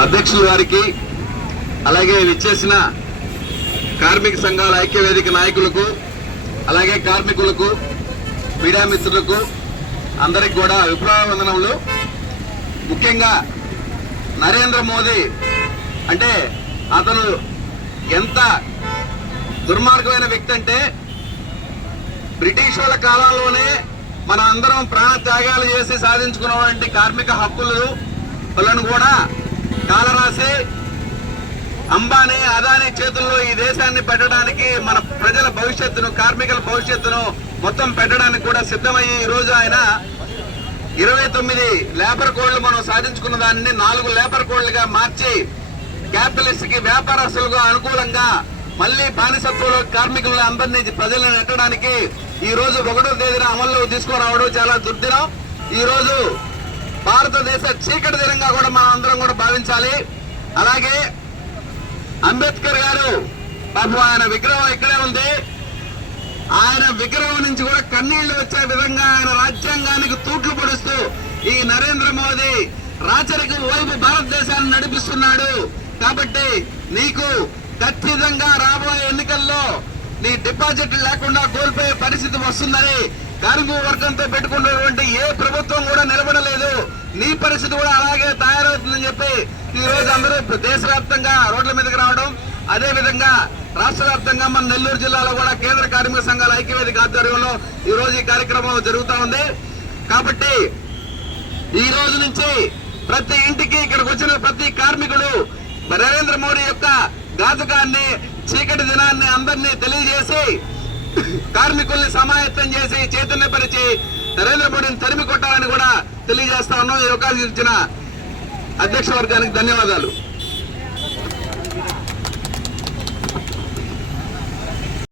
అధ్యక్షుల వారికి అలాగే విచ్చేసిన కార్మిక సంఘాల ఐక్యవేదిక నాయకులకు అలాగే కార్మికులకు మీడియా మిత్రులకు అందరికి కూడా విప్లవాభివందనములు. ముఖ్యంగా నరేంద్ర మోదీ అంటే అతను ఎంత దుర్మార్గమైన వ్యక్తి అంటే బ్రిటిష్ వాళ్ళ కాలంలోనే మన అందరం ప్రాణ త్యాగాలు చేసి సాధించుకున్నటువంటి కార్మిక హక్కులను కూడా కాలరాసి అంబానీ అదానీ చేతుల్లో ఈ దేశాన్ని పెట్టడానికి మన ప్రజల భవిష్యత్తును కార్మికుల భవిష్యత్తును మొత్తం పెట్టడానికి కూడా సిద్ధమయ్యి ఈ రోజు ఆయన 29 లేబర్ కోడ్లు మనం సాధించుకున్న దాన్ని 4 లేబర్ కోడ్లుగా మార్చి క్యాపిటలిస్ట్ కి వ్యాపారస్తులకు అనుకూలంగా మళ్లీ బానిసత్వంలో కార్మికులను అందరినీ ప్రజలను నెట్టడానికి ఈ రోజు 1వ తేదీన అమల్లో తీసుకురావడం చాలా దుర్దినం. ఈ రోజు భారతదేశ చీకటి దినంగా కూడా మనం అందరం కూడా భావించాలి. అలాగే అంబేద్కర్ గారు పాపం ఆయన విగ్రహం ఇక్కడే ఉంది. ఆయన విగ్రహం నుంచి కూడా కన్నీళ్లు వచ్చే విధంగా ఆయన రాజ్యాంగానికి తూట్లు పొడుస్తూ ఈ నరేంద్ర మోదీ రాచరిక వైపు భారతదేశాన్ని నడిపిస్తున్నాడు. కాబట్టి నీకు ఖచ్చితంగా రాబోయే ఎన్నికల్లో నీ డిపాజిట్ లేకుండా కోల్పోయే పరిస్థితి వస్తుందని కార్మిక వర్గంతో పెట్టుకున్నటువంటి ఏ ప్రభుత్వం కూడా నిలబడలేదు. నీ పరిస్థితి కూడా అలాగే తయారవుతుందని చెప్పి ఈ రోజు అందరూ దేశవ్యాప్తంగా రోడ్ల మీదకి రావడం, అదే విధంగా రాష్ట్ర వ్యాప్తంగా మన నెల్లూరు జిల్లాలో కూడా కేంద్ర కార్మిక సంఘాల ఐక్యవేదిక ఆధ్వర్యంలో ఈ రోజు ఈ కార్యక్రమం జరుగుతూ ఉంది. కాబట్టి ఈ రోజు నుంచి ప్రతి ఇంటికి ఇక్కడికి వచ్చిన ప్రతి కార్మికుడు నరేంద్ర మోడీ యొక్క ఘాతుకాన్ని చీకటి దినాన్ని అందరినీ తెలియజేసి కార్మికుల్ని సమాయత్తం చేసి చైతన్యపరిచి నరేంద్ర మోడీని తరిమి కొట్టాలని కూడా తెలియజేస్తా ఉన్నాం. ఈ అవకాశం ఇచ్చిన అధ్యక్ష వర్గానికి ధన్యవాదాలు.